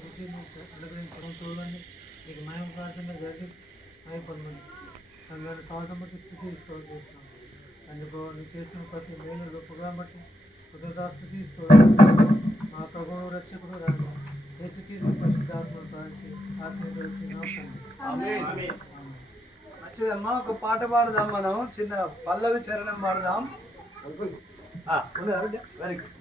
పుట్టి అనుగ్రహించడం చూడండి. మీకు మయం ప్రార్థన జరిగి అయిపోయింది. సంఘాన్ని సంవత్సరం స్థితి తీసుకోవడం చేస్తున్నాం. అందుకు నువ్వు చేసిన ప్రతి మేలు గొప్పగా బట్టి కృతజ్ఞతాస్తుతి తీసుకోవడం మా ప్రభువు రక్షకుడు రాను యేసుక్రీస్తు పరిశుద్ధాత్మను సాధించి మంచిదమ్మా. ఒక పాట పాడదాం, మనం చిన్న పల్లవి చరణం పాడదాం. Very good.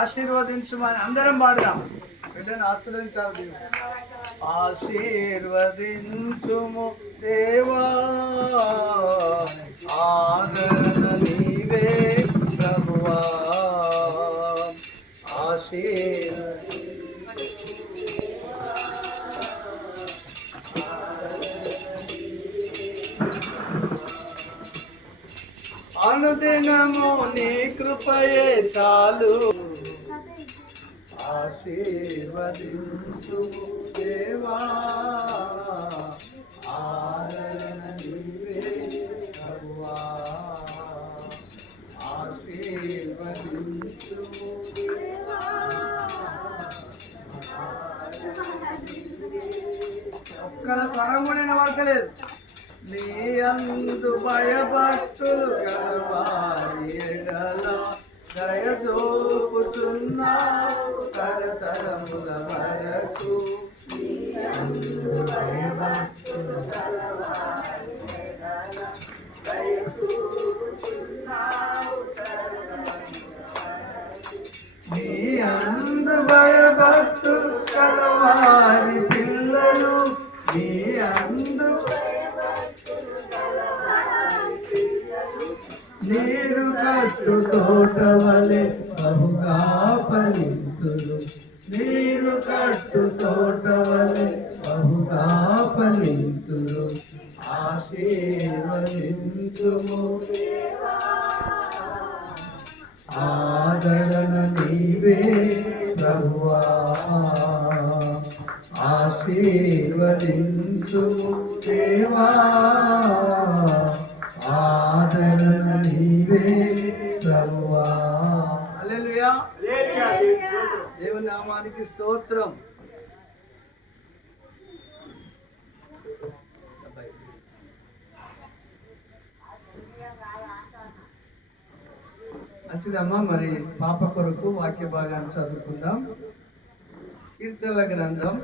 ఆశీర్వదించమని అందరం పాడదాం. బిడ్డను ఆశీర్వదించాలి. ఆశీర్వదించుము దేవా, ఆదరణ నీవే ప్రభువా. అనుదినము నీ కృపయే చాలు. ఆశీర్వదించు దేవా, ఆదరణ నీవే ప్రభువా. ఆశీర్వదించు ఒక్కడ స్వరం కూడా వినబడతలేదు. నీ అందు భయభక్తులు గలవారి ఎడల దయ చూపుతున్నావు తరతరముల వరకు. నీ అందు భయభక్తులు గలవారి ఎడల దయ చూపుతున్నావు తరతరముల వరకు. నీ అందు భయభక్తులు గలవారి పిల్లలు, నీ అందు నీరు కట్టు తోట వలె బహుగా ఫలింతులు. నీరు కట్టు తోట వలె బహుగా ఫలింతులు. ఆశీర్వదించుము ఆదరణ నీవే ప్రభువా. ఆశీర్వదించుము దేవా, ఆదరణ నీవే ప్రభువా. హల్లెలూయా. దేవుని నామానికి స్తోత్రం. మంచిదమ్మా. మరి పాప కొరకు వాక్య భాగాన్ని చదువుకుందాం. కీర్తనల గ్రంథం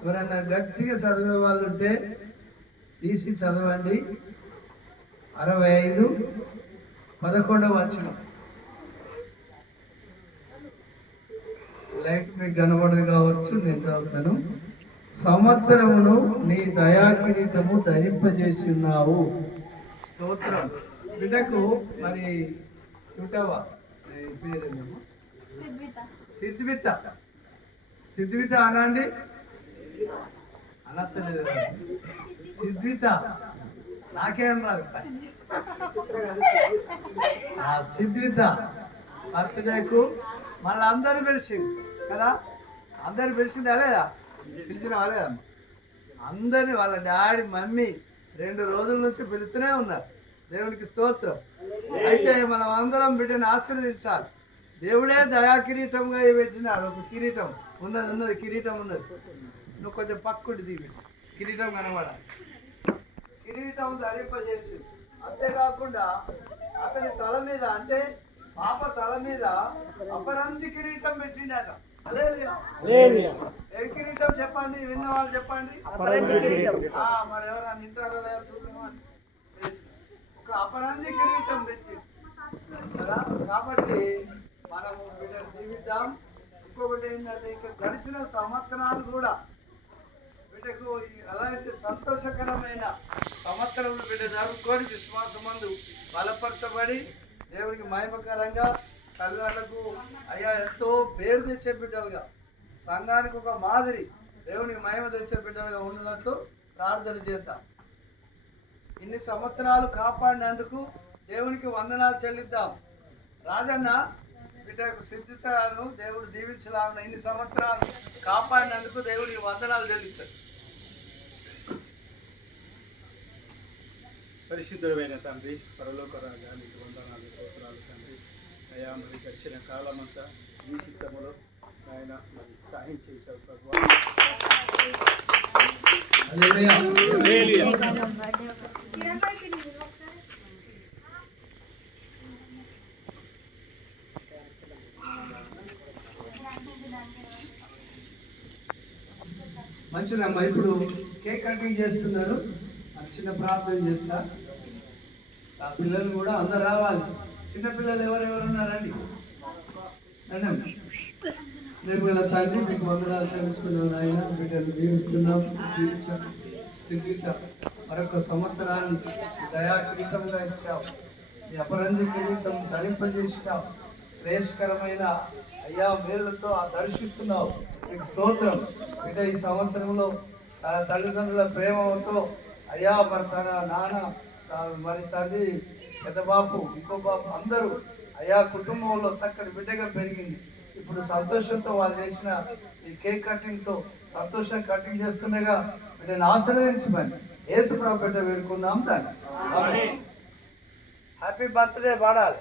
ఎవరైనా గట్టిగా చదివే వాళ్ళు ఉంటే తీసి చదవండి. 65:11 వచనం. లైట్ మీకు కనబడదు కావచ్చు, నేను చదువుతాను. సంవత్సరమును నీ దయాకిరీటము ధరింపజేసి ఉన్నావు. స్తోత్రం. బిడ్డకు మరి చూటావా పేరేమో సిద్విత. సిద్విత అనండి. అనత్తలేదు. సిద్విత నాకేం రాదు. సిద్విత బర్త్డేకు మళ్ళీ అందరు పిలిచింది కదా. అందరు పిలిచింది అలేదా? పిలిచిన వాళ్ళేదమ్మా. అందరినీ వాళ్ళ డాడీ మమ్మీ 2 రోజుల నుంచి పిలుస్తూనే ఉన్నారు. దేవునికి స్తోత్రం. అయితే మనం అందరం బిడ్డను ఆశీర్వదించాలి. దేవుడే దయా కిరీటంగా పెట్టినాడు. ఒక కిరీటం ఉన్నది కిరీటం ఉన్నది. నువ్వు కొంచెం పక్కుడి దిగి కిరీటం కనబడాలి. కిరీటం ధరింపజేసి, అంతేకాకుండా అతని తల మీద అంటే పాప తల మీద అపరంజి కిరీటం పెట్టిండట. ఏ కిరీటం చెప్పండి, విన్న వాళ్ళు చెప్పండి. మరి ఎవరైనా నింటారో చూద్దామని ఒక అపరంజి కిరీటం పెట్టి కదా. కాబట్టి మనము బిడ్డను జీవిద్దాం. ఇంకొకటి ఏంటంటే ఇంకా గడిచిన సంవత్సరాలు కూడా బిడ్డకు అలాంటి సంతోషకరమైన సంవత్సరంలో బిడ్డ జరుపుకొని విశ్వాసమందు బలపరచబడి దేవునికి మహిమకరంగా తల్లిదండ్రులకు అయ్యా ఎంతో పేరు తెచ్చే బిడ్డలుగా, సంఘానికి ఒక మాదిరి, దేవునికి మహిమ తెచ్చే బిడ్డలుగా ఉన్నట్టు ప్రార్థన చేద్దాం. ఇన్ని సంవత్సరాలు కాపాడినందుకు దేవునికి వందనాలు చెల్లిద్దాం. రాజన్న బిడ్డకు సిద్ధతను దేవుడు దీవించలాగిన ఇన్ని సంవత్సరాలు కాపాడినందుకు దేవుడికి వందనాలు చెల్లిస్తాడు. పరిశుద్ధమైన తండ్రి, పరలోక రాజా, నీకు వందనాలు, స్తోత్రాలు తండ్రి. అయా మరి గడిచిన కాలమంతా ఈ చిత్తములో ఆయన మరి సహాయం చేశావు ప్రభు. మంచిదమ్మా. ఇప్పుడు కేక్ కటింగ్ చేస్తున్నారు. చిన్న ప్రార్థన చేస్తా. ఆ పిల్లలు కూడా అందరు రావాలి. చిన్నపిల్లలు ఎవరెవరు ఉన్నారండి? రేపు ఇలా తండ్రి మీకు వందనాలు చెల్లిస్తున్నాం. ఆయన బిడ్డలు దీవిస్తున్నాం. మరొక సంవత్సరాన్ని దయాకృతంగా ఇచ్చావు. ఈ అపరంజి కిరీటం ధరింపజేసినావు. శ్రేష్కరమైన అయ్యా మేలుతో దర్శిస్తున్నావు. మీకు స్తోత్రం. బిడ్డ ఈ సంవత్సరంలో తన తల్లిదండ్రుల ప్రేమతో అయ్యా మరి తన నాన్న మరి తండ్రి పెద్ద బాపు ఇంకో బాపు అందరూ అయ్యా కుటుంబంలో చక్కటి బిడ్డగా పెరిగింది. ఇప్పుడు సంతోషంతో వాళ్ళు చేసిన ఈ కేక్ కటింగ్తో సంతోషం కటింగ్ చేస్తుండగా బిడ్డను ఆశీర్వదించమని యేసుప్రభు బిడ్డ వేడుకున్నాం. దాన్ని హ్యాపీ బర్త్డే పాడాలి.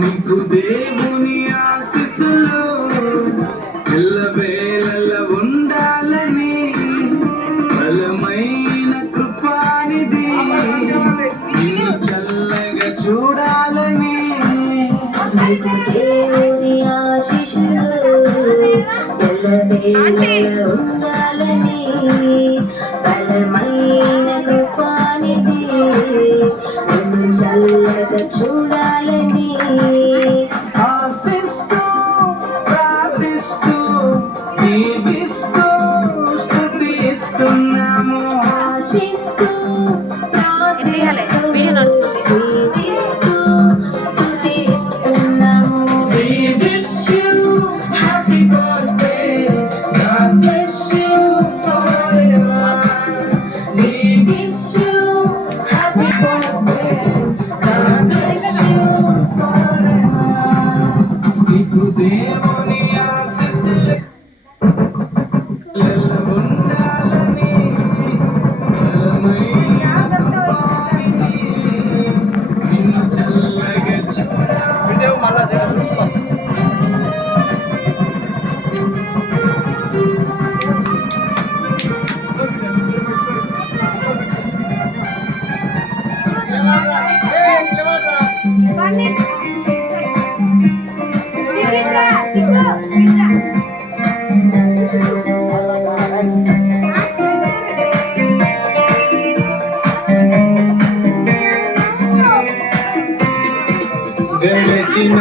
నీకు దేవుని ఆశీస్సులు ఎల్లవేళల ఉండాలని బలమైన కృపానిధి నిన్ను చల్లగా చూడాలని. నీకు దేవుని ఆశీస్సులు ఎల్లవేళల ఉండాలని బలమైన కృపానిధి నిన్ను చల్లగా చూడాలని. ఆశిస్తూ ప్రార్థిస్తూ దీవిస్తూ స్తుతిస్తున్నాము. ఆశిస్తూ ప్రార్థిస్తూ దీవిస్తూ స్తుతిస్తున్నాము. We wish you happy birthday. God bless you forever. We wish you happy birthday. God bless you గడిచిన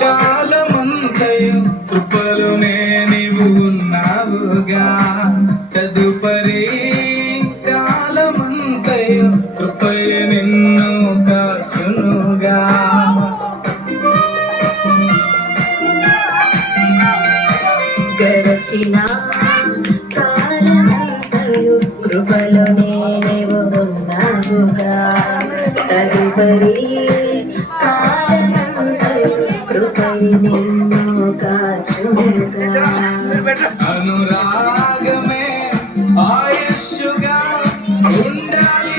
కాలమంతయు కృపలోనే నీవు ఉన్నావుగా తదుపరి కాలమంతయు కృపయే నిన్ను కాచునుగా గడచిన కాలమంతయు కృపలోనే నీవు ఉన్నావుగా తదుపరి కాలమంతయు కృపై నిన్ను కాచునుగా అనురాగమే ఆయుష్గా ఉండాలి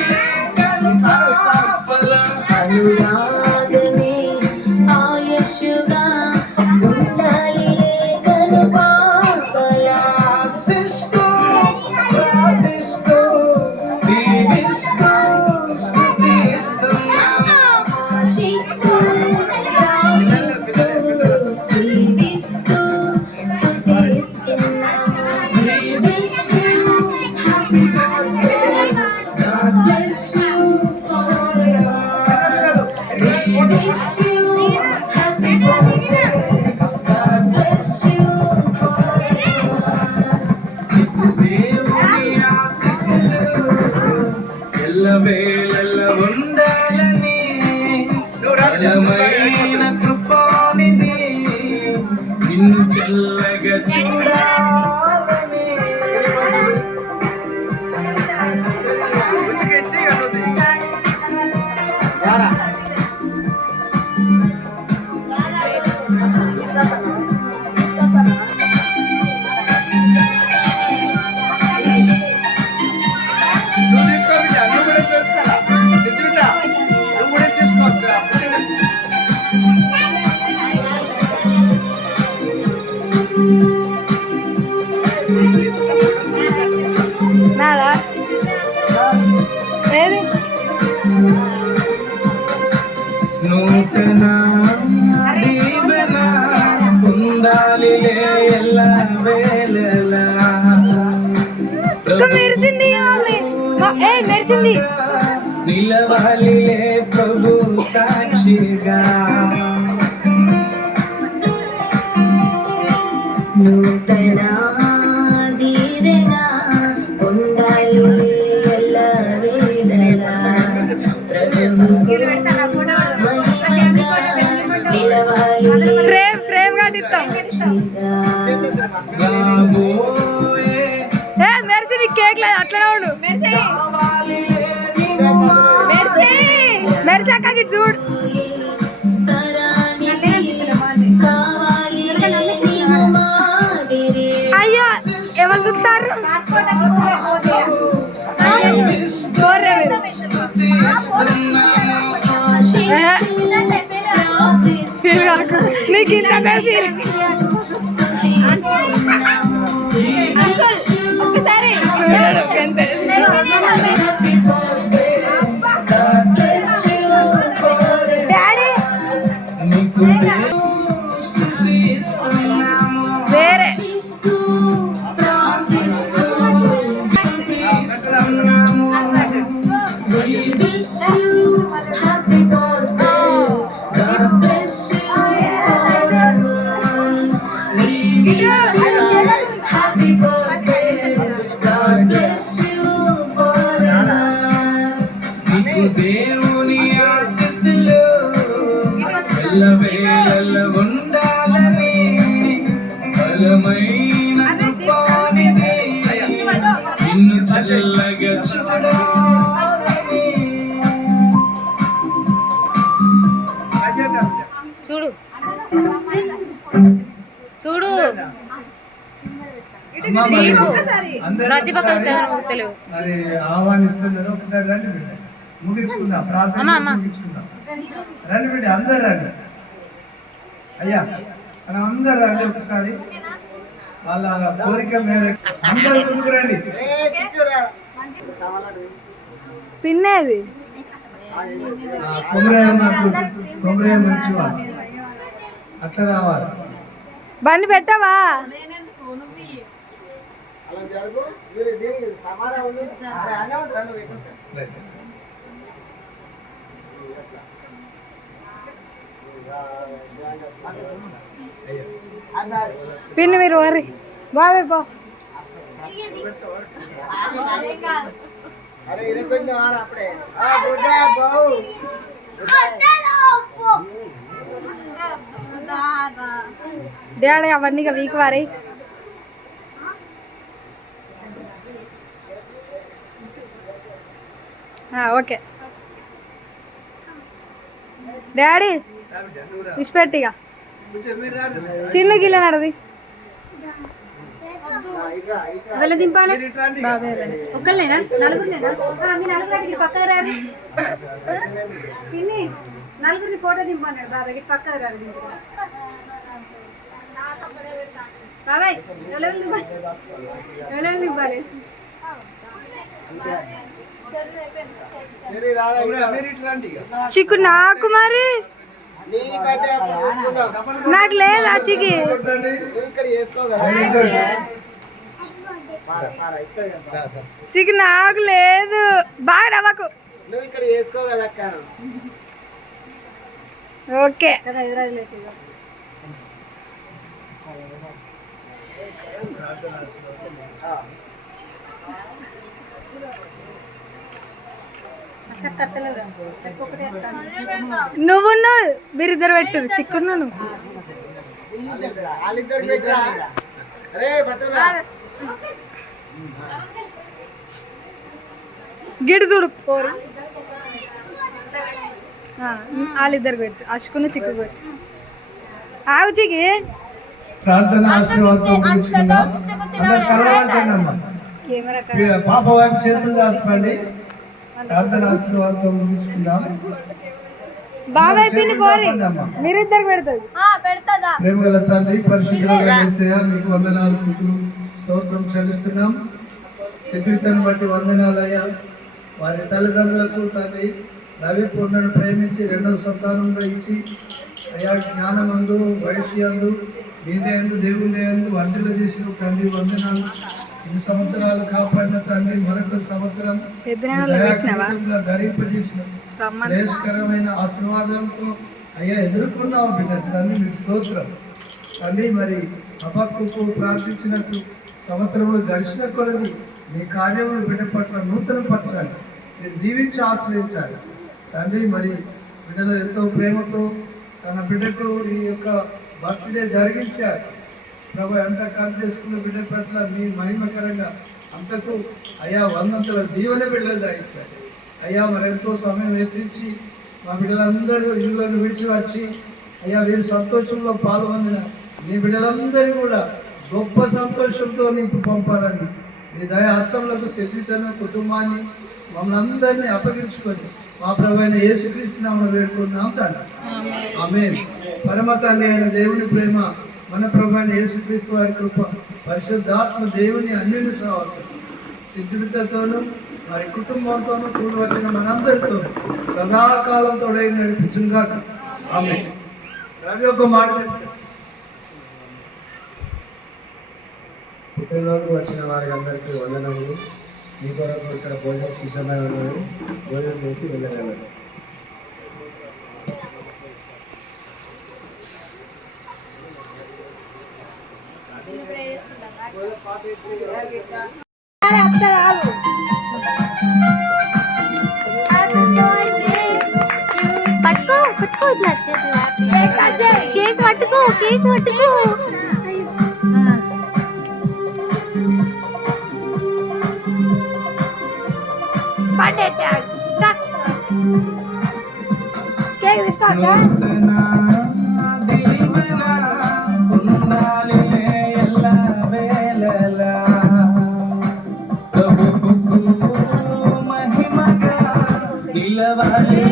అనురాగమే ఆయుష్గా ఉండాలి కను పాపలా ఆశిస్తూ ప్రార్థిస్తూ దీవిస్తూ స్తుతిస్తున్నాము ఆశిస్తూ ప్రార్థిస్తూ దీవిస్తూ స్తుతిస్తున్నాము. We wish you happy birthday. God bless you forever. We wish you happy birthday. God bless you forever. దేవుని ఆశీస్సులు ఎల్లవేళల ఉండాలని బలమైన కృపానిధి నిన్ను చల్లగా చూడాలని నువ్వు తీసుకో బిడ్డ, నువ్వు కూడా తీసుకోరా సిద్ధివిట, నువ్వు కూడా తీసుకోవచ్చు. నూతన దీవెన పొందాలి ఎల్ల వేళలా మెరిసింది మెరిసింది నిలవాలి ప్రభు సాక్షిగా నూతన దీవెన పొందాలి ఎల్లవేళలా. ప్రభువుకు మహిమగా నిలవాలి ఫ్రేమ్ కట్టిస్తాం. రాబోయే మెరిసింది కేక్ లేదు అట్లనే ఉండు. మెరిసి అక్కడికి చూడు. అయ్యో ఎవరు చూస్తారు? నీకు ఇంత ఒకసారి డాడీ నీకు వేరే నీకు దేవుని ఆశీస్సులు ఎల్లవేళల ఉండాలని బలమైన కృపానిధి నిన్ను చల్లగా చూడాలని చూడు చూడు మరి ఆహ్వానిస్తున్నారు. ఒకసారి రండి బిడ్డ, ముగించుకుందాం ప్రార్థన ముగించుకుందాం. రండి బిడ్డ, అందరు రండి. అయ్యా మనం అందరు రండి ఒకసారి. వాళ్ళ కోరిక మేరకు అందరు ముందుకు రండి. పిన్నేది కొమరయ్య మంచి అట్లా రావాలి. బండి పెట్టవా? పిన్ని మీరు వరి బాబే పో. డాడీ అవన్నీ వీక్ వారి ఓకే డాడీ ఇష్టపెట్టిగా చిన్న గిల్ల నడది అదలా దింపాలి ఒక్కలేనా నలుగురినేనా మీ నలుగురికి పక్కకు రారు తిని నలుగురిని ఫోటో దింపన్నాడు బాబాయ్ పక్కకు రారు బాబాయ్ ఎవరు దింపాలి చిక్కు నాకు మరి నాకు లేదు అచ్చికి చిక్కు నాకు లేదు బాగా నవ్వకు ఓకే కదా ఎదురాజులేదు నువ్వు మీరిద్దరు పెట్టు చిక్కున్నా నువ్వు గిడి చూడు వాళ్ళిద్దరు పెట్టు అశుకున్న చిక్కు పెట్టు ఆవు చికి ప్రార్థన ఆశీర్వాదం తీసుకుందాం. అందరు కలవాలంటేనమ్మా. పాప వైపు చేతులు దాచుకోండి. ప్రార్థన ఆశీర్వాదం తీసుకుందాం. బాబాయ్ పిన్ని పోరి మీరిద్దరు పెడుతుంది ప్రేమ గల తండ్రి పరిశుద్ధులైన యేసయ్యా మీకు వందనాలు స్తుతులు స్తోత్రం చెల్లిస్తున్నాం. సిద్ధితను బట్టి వందనాలయ్యా. వారి తల్లిదండ్రులకు తండ్రి రవి పూర్ణను ప్రేమించి రెండవ సంతానంగా ఇచ్చి అయా జ్ఞానమందు వయస్సు అందు మీదేందు దేవుని యందు వంటలు చేసిన తండ్రి వందనాలు. 2 సంవత్సరాలు కాపాడిన తండ్రి మరొక సంవత్సరం దయాకరంగా ధరింపజేసిన శ్రేష్కరమైన ఆశీర్వాదంతో అయ్యా ఎదుర్కొన్నావు బిడ్డ తండ్రి మీకు స్తోత్రం తండ్రి. మరి హబక్కుకు ప్రార్థించినట్టు సంవత్సరంలో గడిచిన కొలది మీ కార్యములు బిడ్డ పట్ల నూతన పరచాలి, మీరు దీవించి ఆశ్రయించాలి తండ్రి. మరి బిడ్డలు ఎంతో ప్రేమతో తన బిడ్డకు ఈ యొక్క బర్త్డే జరిగించారు ప్రభు. ఎంత కాల్ చేసుకున్న బిడ్డ పట్ల మీ మహిమకరంగా అంతకు అయ్యా 100 దీవెన బిడ్డలు దాయించారు అయ్యా. మరి ఎంతో సమయం వెచ్చించి మా బిడ్డలందరూ ఇళ్ళను విడిచి వచ్చి అయ్యా వీరు సంతోషంలో పాల్గొందిన మీ బిడ్డలందరూ కూడా గొప్ప సంతోషంతో నీకు పంపాలని మీ దయ హస్తములకు సిద్ధితన కుటుంబాన్ని మమ్మల్ని అందరినీ అప్పగించుకొని మా ప్రభు అయిన యేసుక్రీస్తు నామమున వేడుకుంటున్నాం తండ్రి. ఆమేన్. పరమ తండ్రి అయిన దేవుని ప్రేమ, మన ప్రభు అయిన యేసుక్రీస్తు వారి కృప, పరిశుద్ధాత్మ దేవుని అన్యోన్య సహవాసం సిద్ధితతోనూ వారి కుటుంబంతోనూ కూడి వచ్చిన మనందరితో సదాకాలం తోడై నడిపించుగాక. ఆమేన్. రవి ఒక మాట పుట్టినరోజు వచ్చిన వారికి అందరికీ వందనములు. మీ కొరకు ఇక్కడ భోజనం సిద్ధమై ఉన్నది, భోజనం చేసి వెళ్ళగలరు. పట్టుకో పట్టుకో ఇట్లా కేక్ పట్టుకో కేక్ పట్టుకో. కేక్ తీసుకోవచ్చా? మహిమగా నిలవాలి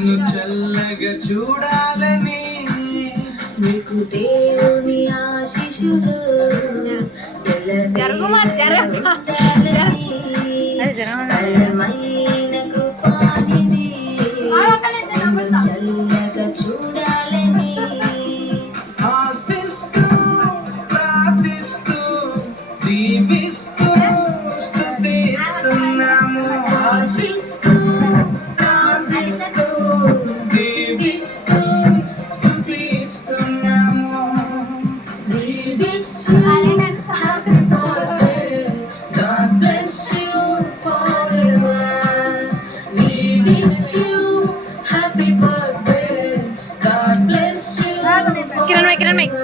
నిన్ను చల్లగా చూడాలని నీకు దేవుని ఆశీస్సులు బలమైన కృపానిధి నిన్ను చల్లగా చూడాలని ఆశిస్తూ ప్రార్థిస్తూ దీవిస్తూ స్తుతిస్తున్నాము ఆశిస్తూ ప్రార్థిస్తూ దీవిస్తూ స్తుతిస్తున్నాము We wish you happy birthday. God bless you forever. We wish you happy birthday. God bless you forever.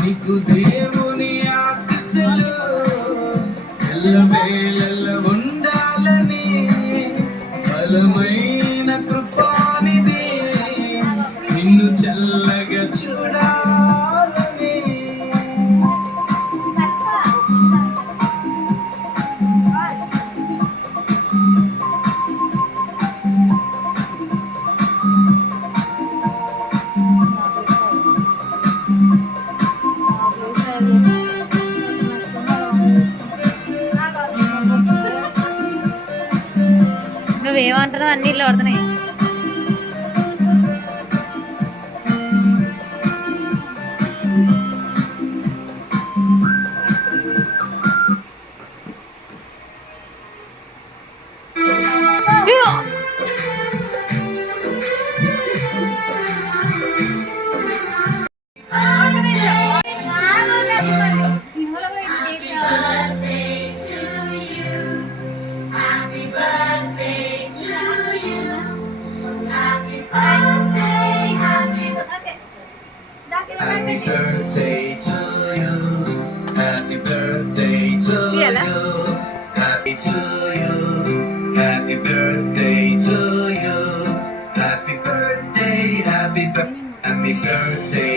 నీకు దేవుని ఆశీస్సులు ఎల్లవేళల ఉండాలని బలమైన కృపానిధి నిన్ను చల్లగా చూడాలని నువ్వేమంటున్నావు అన్ని ఇల్లు పడుతున్నాయి. Happy birthday to you. Happy birthday to you. Happy to you. Happy birthday to you. Happy birthday, happy birthday